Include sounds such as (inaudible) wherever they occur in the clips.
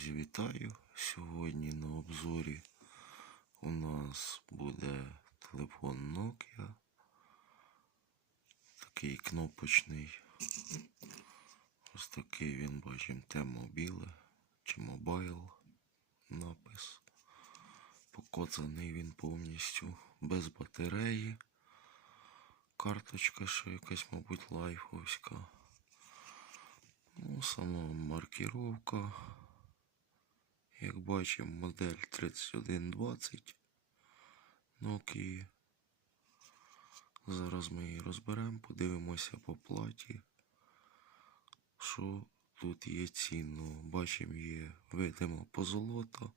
Друзі, вітаю! Сьогодні на обзорі у нас буде телефон Nokia. Такий кнопочний. Ось такий він бачимо T-Mobile чи Mobile напис. Покоцаний він повністю без батареї. Карточка ще якась, мабуть, лайфовська. Ну, сама маркіровка. Як бачимо, модель 3120 Nokia. Зараз ми її розберемо, подивимося по платі, що тут є цінно. Бачимо, є видимо позолота.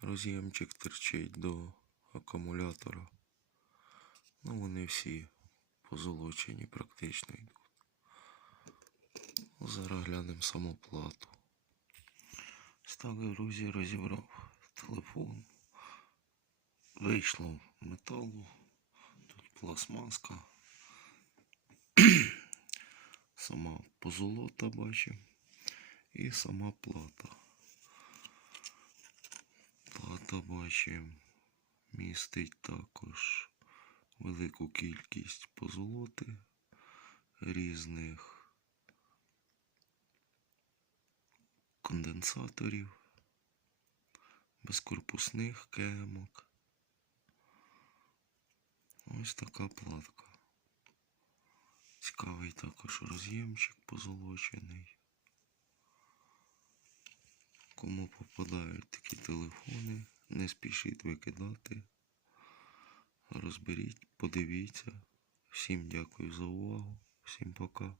Роз'ємчик терчить до акумулятора. Ну, вони всі позолочені практично йдуть. Зараз глянемо саму плату. Так, друзі, розібрав телефон. Вийшло металу. Тут пластмаска. (clears throat) сама позолота бачимо. І сама плата. Плата бачимо. Містить також велику кількість позолоти різних конденсаторів, безкорпусних кемок. Ось така платка. Цікавий також роз'ємчик позолочений. Кому попадають такі телефони, не спішіть викидати. Розберіть, подивіться. Всім дякую за увагу. Всім пока.